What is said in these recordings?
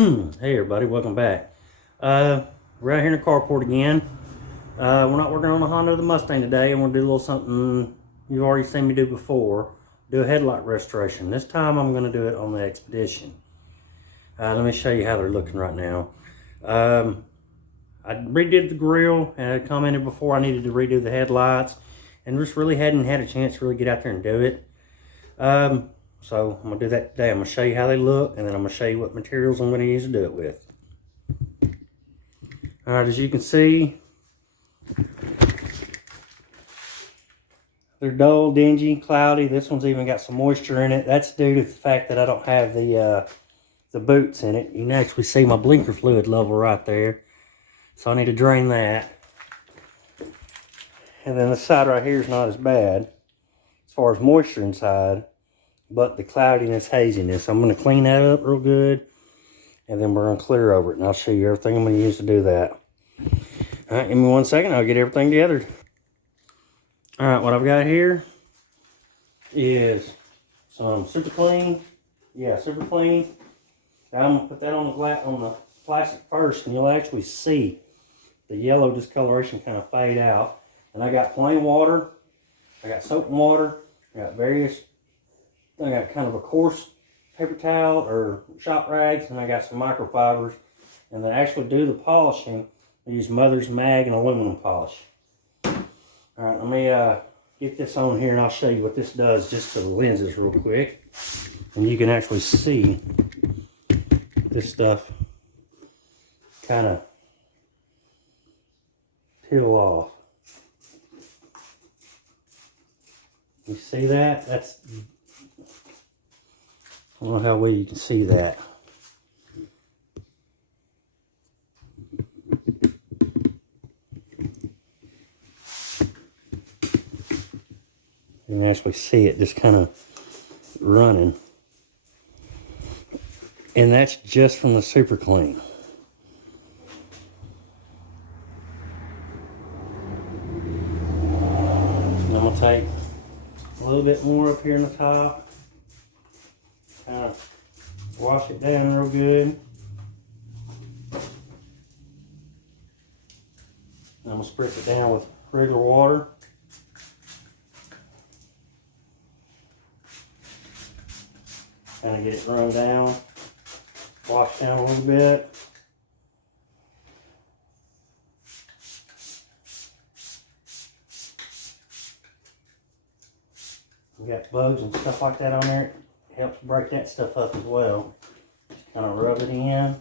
Hey everybody, welcome back. We're out here in the carport again. We're not working on the Honda or the Mustang today. I'm going to do a little something you've already seen me do before. Do a headlight restoration. This time I'm going to do it on the Expedition. Let me show you how they're looking right now. I redid the grill and I commented before I needed to redo the headlights and just really hadn't had a chance to really get out there and do it. So I'm going to do that today. I'm going to show you how they look, and then I'm going to show you what materials I'm going to use to do it with. Alright, as you can see, they're dull, dingy, cloudy. This one's even got some moisture in it. That's due to the fact that I don't have the boots in it. You can actually see my blinker fluid level right there. So I need to drain that. And then the side right here is not as bad as far as moisture inside, but the cloudiness, haziness. I'm going to clean that up real good, and then we're going to clear over it, and I'll show you everything I'm going to use to do that. All right, give me 1 second. I'll get everything together. All right, what I've got here is some Super Clean. Yeah, Super Clean. Now I'm going to put that on the plastic first, and you'll actually see the yellow discoloration kind of fade out. And I got plain water. I got soap and water. I got kind of a coarse paper towel or shop rags, and I got some microfibers. And to actually do the polishing, I use Mother's Mag and aluminum polish. Alright, let me get this on here and I'll show you what this does just to the lenses real quick. And you can actually see this stuff kind of peel off. You see that? I don't know how well you can see that. You can actually see it just kind of running. And that's just from the Super Clean. I'm going to take a little bit more up here in the top. Kind of wash it down real good. I'm going to spritz it down with regular water. Kind of get it run down. Wash down a little bit. We got bugs and stuff like that on there. It helps break that stuff up as well. Just kind of rub it in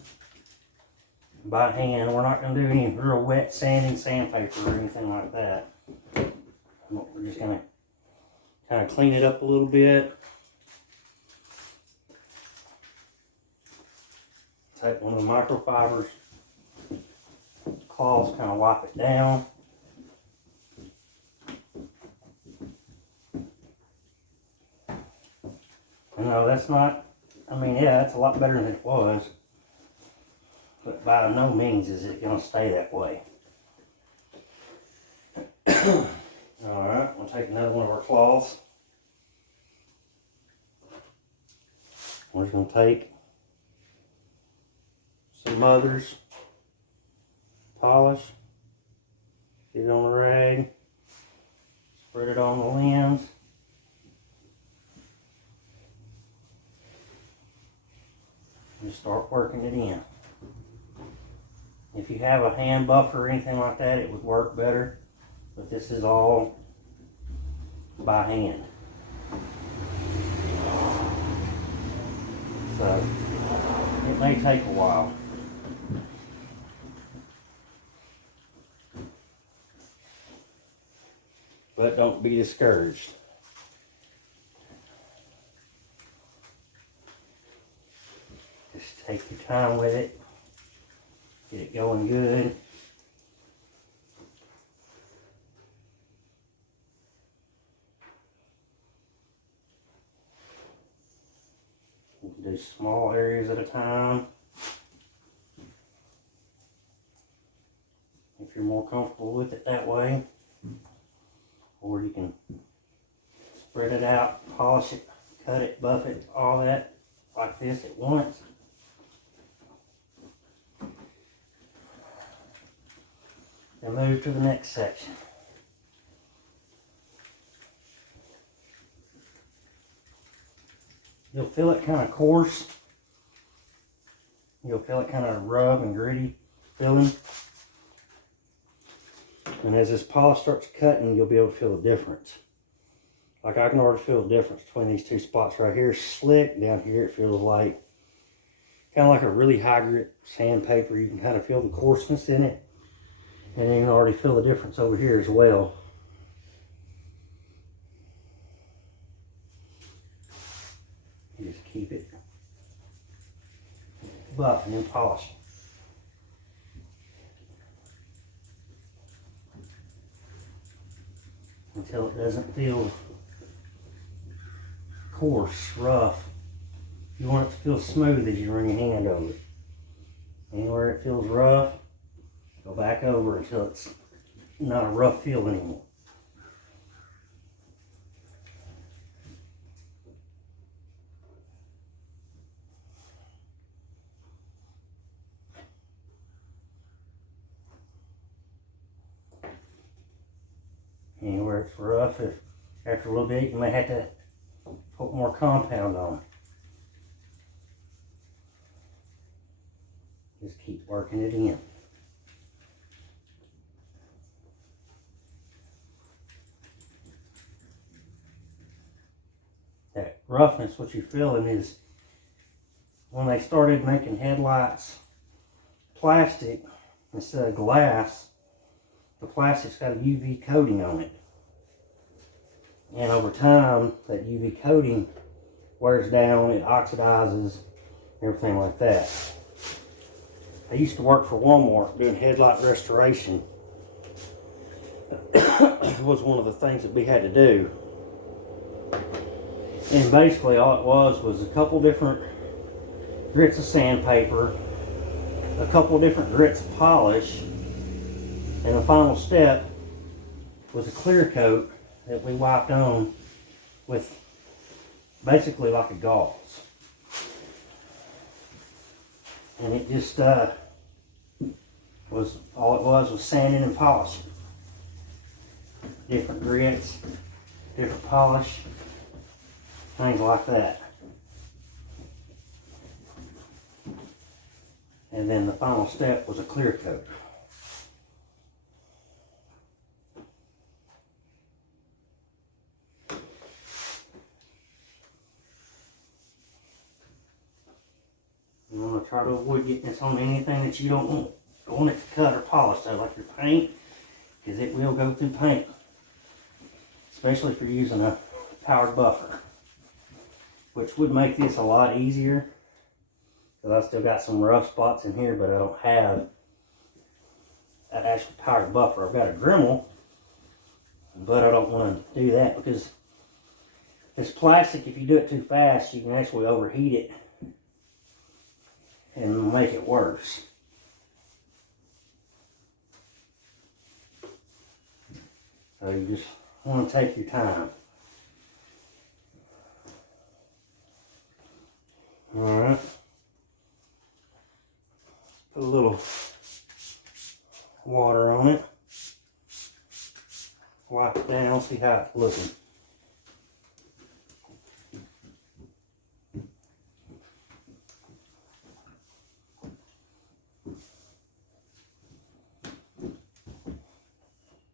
by hand. We're not going to do any real wet sanding, sandpaper or anything like that. We're just going to kind of clean it up a little bit. Take one of the microfibers, claws, kind of wipe it down. No, that's not, I mean, yeah, that's a lot better than it was. But by no means is it going to stay that way. Alright, we'll take another one of our cloths. We're just going to take some Mother's polish, get it on the rag, spread it on the lens. And start working it in. If you have a hand buffer or anything like that, it would work better, but this is all by hand. So it may take a while. But don't be discouraged. Just take your time with it. Get it going good. Do small areas at a time. If you're more comfortable with it that way. Or you can spread it out, polish it, cut it, buff it, all that like this at once. and move to the next section. You'll feel it kind of coarse. You'll feel it kind of rough and gritty feeling. And as this polish starts cutting, you'll be able to feel the difference. Like I can already feel the difference between these two spots. Right here, slick. Down here, it feels like kind of like a really high grit sandpaper. You can kind of feel the coarseness in it. And you can already feel the difference over here as well. You just keep it buff and then polish. Until it doesn't feel coarse, rough. You want it to feel smooth as you run your hand over it. Anywhere it feels rough, go back over until it's not a rough feel anymore. Anywhere it's rough, if after a little bit you may have to put more compound on. Just keep working it in. That roughness, what you're feeling is when they started making headlights plastic instead of glass, the plastic's got a UV coating on it. And over time, that UV coating wears down, it oxidizes, everything like that. I used to work for Walmart doing headlight restoration. It was one of the things that we had to do. And basically all it was a couple different grits of sandpaper, a couple different grits of polish, and the final step was a clear coat that we wiped on with basically like a gauze. And it just was, all it was sanding and polishing. Different grits, different polish, things like that. And then the final step was a clear coat. You want to try to avoid getting this on anything that you don't want it to cut or polish, so like your paint, because it will go through paint. Especially if you're using a powered buffer, which would make this a lot easier, because I still got some rough spots in here, but I don't have an actual powered buffer. I've got a Dremel, but I don't want to do that because this plastic, if you do it too fast, you can actually overheat it and make it worse. So you just want to take your time. Alright. Put a little water on it. Wipe it down, see how it's looking.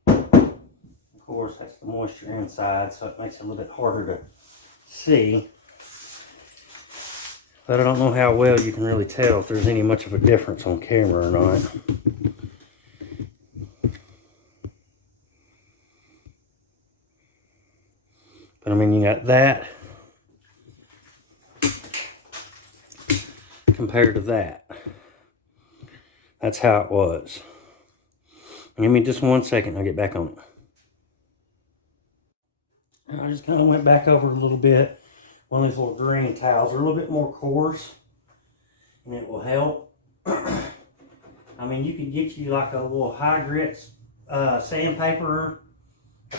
Of course, that's the moisture inside, so it makes it a little bit harder to see. But I don't know how well you can really tell if there's any much of a difference on camera or not. But I mean, you got that compared to that. That's how it was. Give me just 1 second, I'll get back on it. I just kind of went back over a little bit. One of these little green towels are a little bit more coarse, and it will help. I mean, you could get you like a little high grits sandpaper,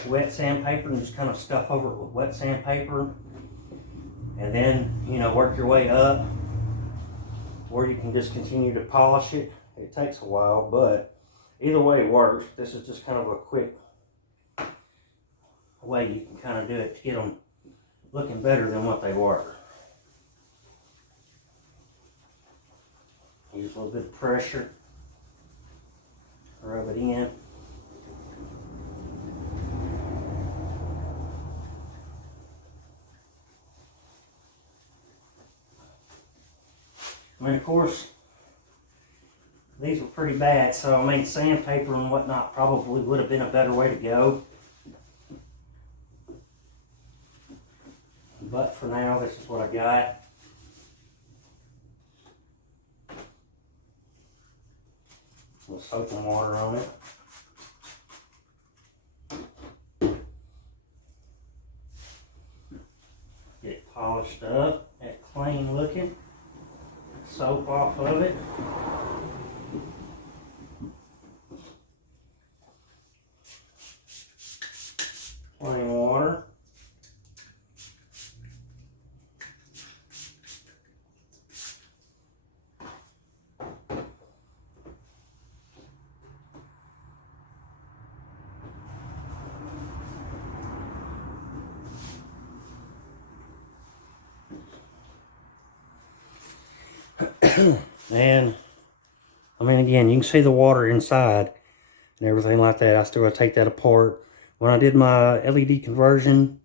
wet sandpaper, and just kind of stuff over it with wet sandpaper, and then, you know, work your way up, or you can just continue to polish it. It takes a while, but Either way works. This is just kind of a quick way you can kind of do it to get them looking better than what they were. Use a little bit of pressure, rub it in. I mean, of course, these were pretty bad, so I mean, sandpaper and whatnot probably would have been a better way to go. But for now, this is what I got. With soap and water on it. Get it polished up, that clean looking. Soap off of it. Plain water. And I mean, again, you can see the water inside and everything like that. I still got to take that apart. When I did my LED conversion,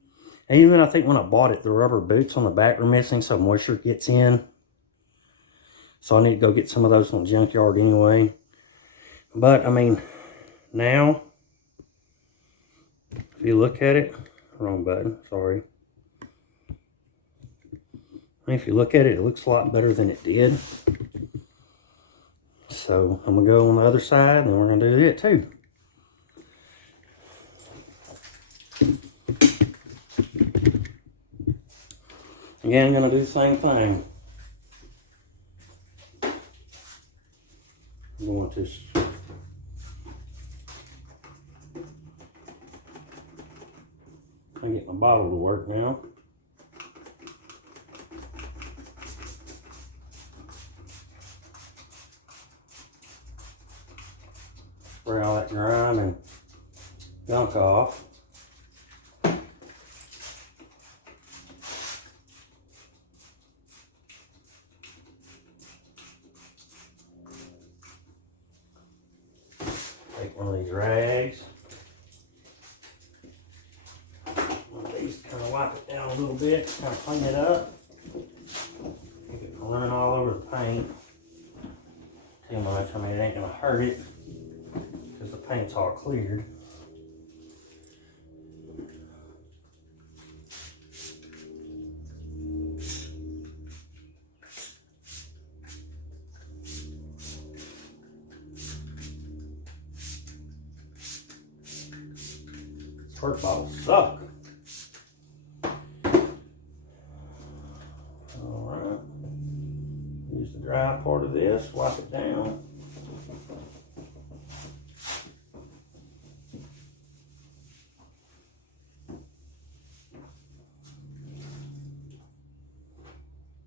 and even I think when I bought it, the rubber boots on the back were missing, so moisture gets in. So I need to go get some of those from the junkyard anyway. But I mean, now, if you look at it, wrong button, sorry. If you look at it, it looks a lot better than it did. So I'm gonna go on the other side and we're gonna do it too. Again, I'm gonna do the same thing. I'm going to get my bottle to work now. Spray all that grime and gunk off. Take one of these rags. One of these, kind of wipe it down a little bit, kind of clean it up. Keep it from running all over the paint too much. I mean, it ain't gonna hurt it because the paint's all cleared. Squirt bottles suck. Alright. Use the dry part of this, wipe it down.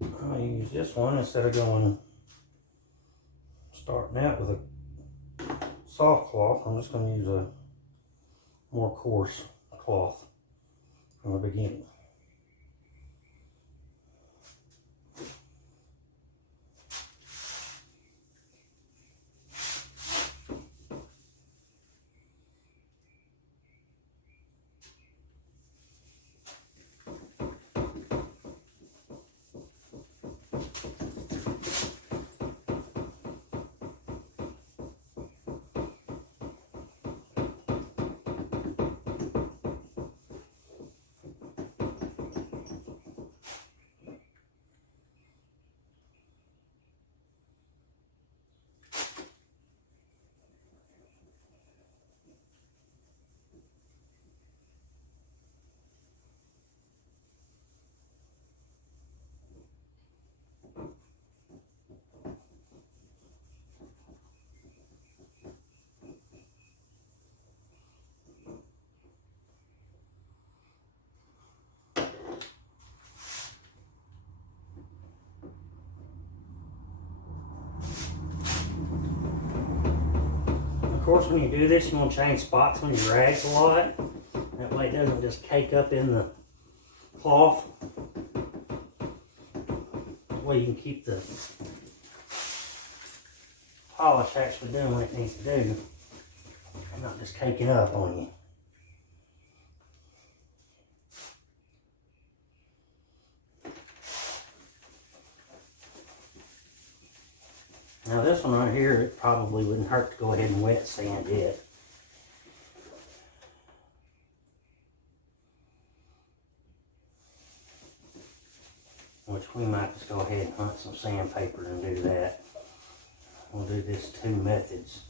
I'm going to use this one instead of starting out with a soft cloth. I'm just going to use a more coarse cloth from the beginning. course, when you do this, you want to change spots on your rags a lot. That way it doesn't just cake up in the cloth. That way you can keep the polish actually doing what it needs to do and not just caking up on you. Now this one right here, it probably wouldn't hurt to go ahead and wet sand it. Which we might just go ahead and hunt some sandpaper and do that. We'll do this 2 methods.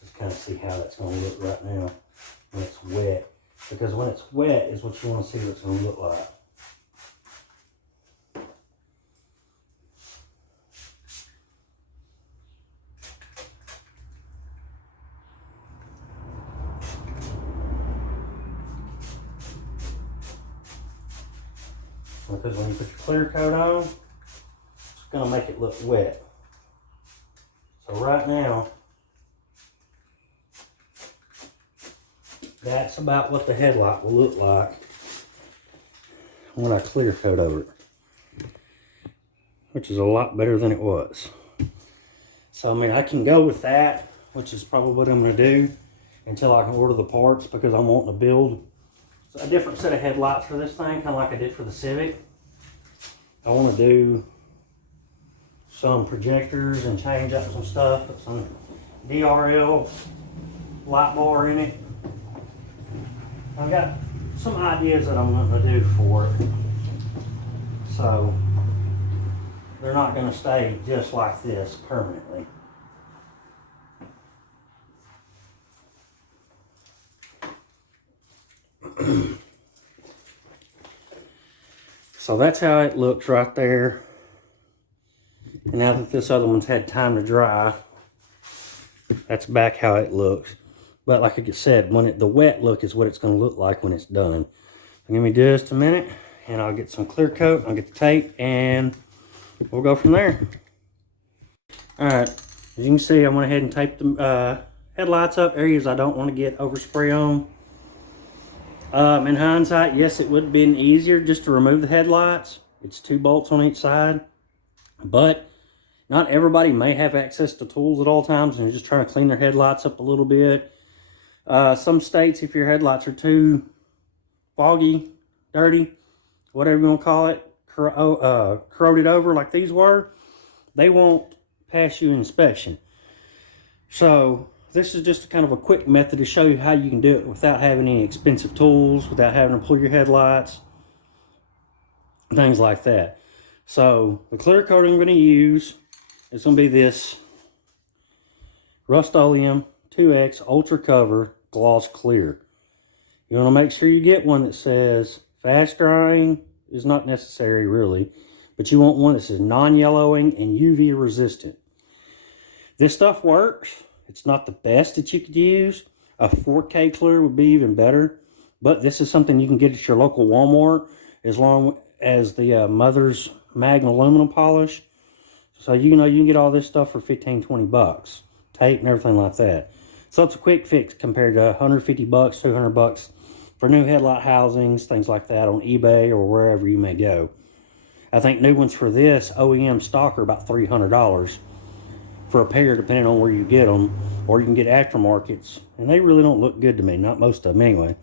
Just kind of see how that's going to look right now when it's wet. Because when it's wet is what you want to see what it's going to look like. Because when you put your clear coat on, it's going to make it look wet. So right now, that's about what the headlight will look like when I clear coat over it. Which is a lot better than it was. So I mean, I can go with that, which is probably what I'm going to do until I can order the parts, because I'm wanting to build a different set of headlights for this thing, kind of like I did for the Civic. I want to do some projectors and change up some stuff, put some DRL light bar in it. I've got some ideas that I'm going to do for it. So they're not going to stay just like this permanently. So that's how it looks right there. And now that this other one's had time to dry, that's back how it looks. But like I said, when the wet look is what it's going to look like when it's done. So give me just a minute, and I'll get some clear coat, I'll get the tape, and we'll go from there. Alright, as you can see, I went ahead and taped the headlights up, areas I don't want to get overspray on. In hindsight, yes, it would have been easier just to remove the headlights. It's 2 bolts on each side. But not everybody may have access to tools at all times and just trying to clean their headlights up a little bit. Some states, if your headlights are too foggy, dirty, whatever you want to call it, corroded over like these were, they won't pass you inspection. So this is just kind of a quick method to show you how you can do it without having any expensive tools, without having to pull your headlights, things like that. So the clear coat I'm going to use is going to be this Rust-Oleum 2X Ultra Cover Gloss Clear. You want to make sure you get one that says fast drying is not necessary really, but you want one that says non-yellowing and UV resistant. This stuff works. It's not the best that you could use. A 4K clear would be even better. But this is something you can get at your local Walmart, as long as the Mother's Magna aluminum polish. So you know you can get all this stuff for 15, 20 bucks. Tape and everything like that. So it's a quick fix compared to 150 bucks, 200 bucks for new headlight housings, things like that on eBay or wherever you may go. I think new ones for this OEM stock are about $300. For a pair, depending on where you get them, or you can get aftermarkets, and they really don't look good to me, not most of them anyway.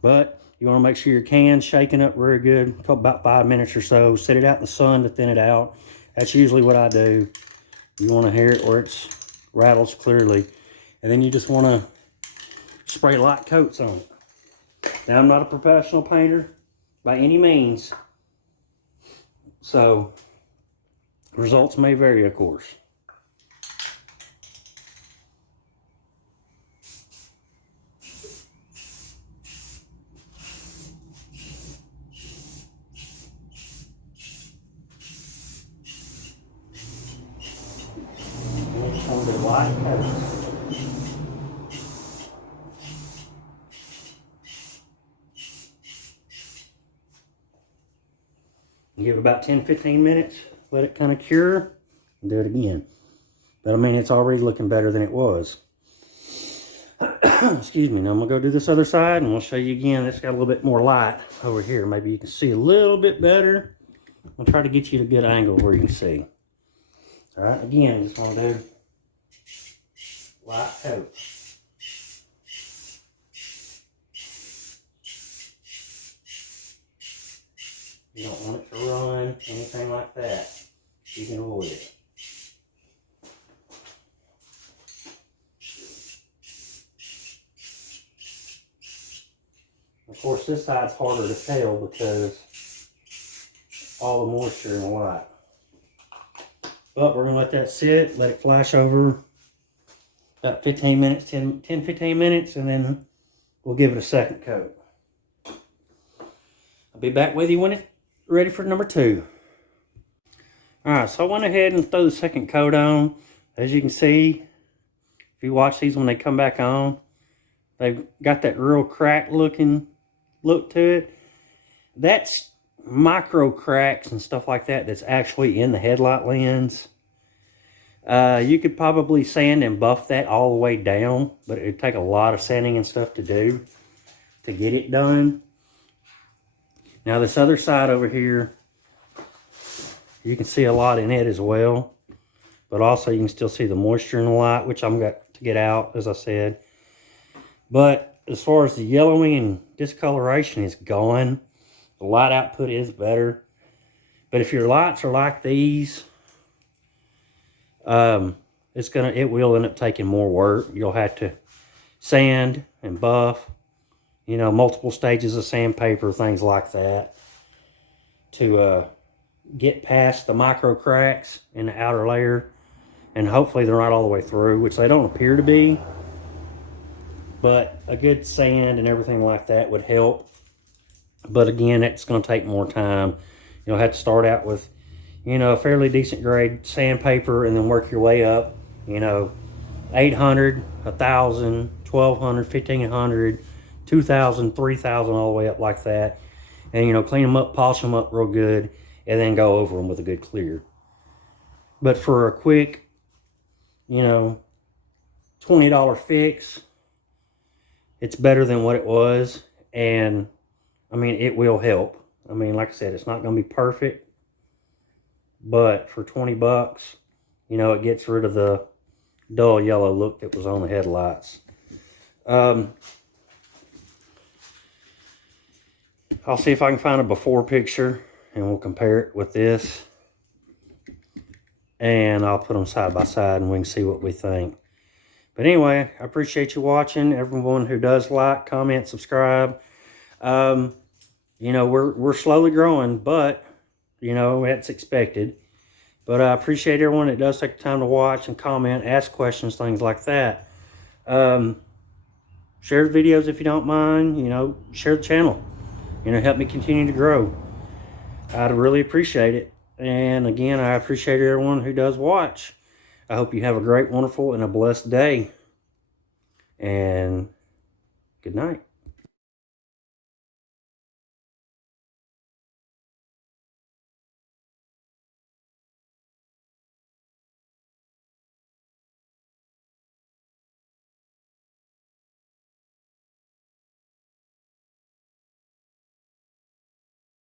But you want to make sure your can's shaking up very good, about 5 minutes or so. Set it out in the sun to thin it out. That's usually what I do. You want to hear it where it rattles clearly, and then you just want to spray light coats on it. Now, I'm not a professional painter by any means, so results may vary, of course. Light coats. give it about 10-15 minutes, let it kind of cure, and do it again. But I mean, it's already looking better than it was. Excuse me. Now I'm going to go do this other side, and we'll show you again. It's got a little bit more light over here. Maybe you can see a little bit better. I'll try to get you to a good angle where you can see. All right, again, just want to do light coat. You don't want it to run, anything like that. You can avoid it. Of course, this side's harder to tell because all the moisture in the light. But we're going to let that sit, let it flash over about 15 minutes, 10-15 minutes, and then we'll give it a second coat. I'll be back with you when it's ready for number 2. Alright, so I went ahead and threw the second coat on. As you can see, if you watch these when they come back on, they've got that real cracked looking look to it. That's micro cracks and stuff like that that's actually in the headlight lens. You could probably sand and buff that all the way down, but it'd take a lot of sanding and stuff to do to get it done. Now this other side over here, you can see a lot in it as well, but also you can still see the moisture in the light, which I'm got to get out, as I said. But as far as the yellowing and discoloration is gone, the light output is better. But if your lights are like these, it will end up taking more work. You'll have to sand and buff, you know, multiple stages of sandpaper, things like that, to get past the micro cracks in the outer layer. And hopefully they're not all the way through, which they don't appear to be. But a good sand and everything like that would help. But again, it's going to take more time. You'll have to start out with, you know, a fairly decent grade sandpaper and then work your way up, you know, 800, 1,000, 1,200, 1,500, 2,000, 3,000, all the way up like that. And, you know, clean them up, polish them up real good, and then go over them with a good clear. But for a quick, you know, $20 fix, it's better than what it was. And, I mean, it will help. I mean, like I said, it's not going to be perfect. But for 20 bucks, you know, it gets rid of the dull yellow look that was on the headlights. I'll see if I can find a before picture, and we'll compare it with this. And I'll put them side by side, and we can see what we think. But anyway, I appreciate you watching. Everyone who does like, comment, subscribe. You know, we're slowly growing, but, you know, that's expected. But I appreciate everyone that does take the time to watch and comment, ask questions, things like that. Share the videos if you don't mind. You know, share the channel. You know, help me continue to grow. I'd really appreciate it. And again, I appreciate everyone who does watch. I hope you have a great, wonderful, and a blessed day. And good night.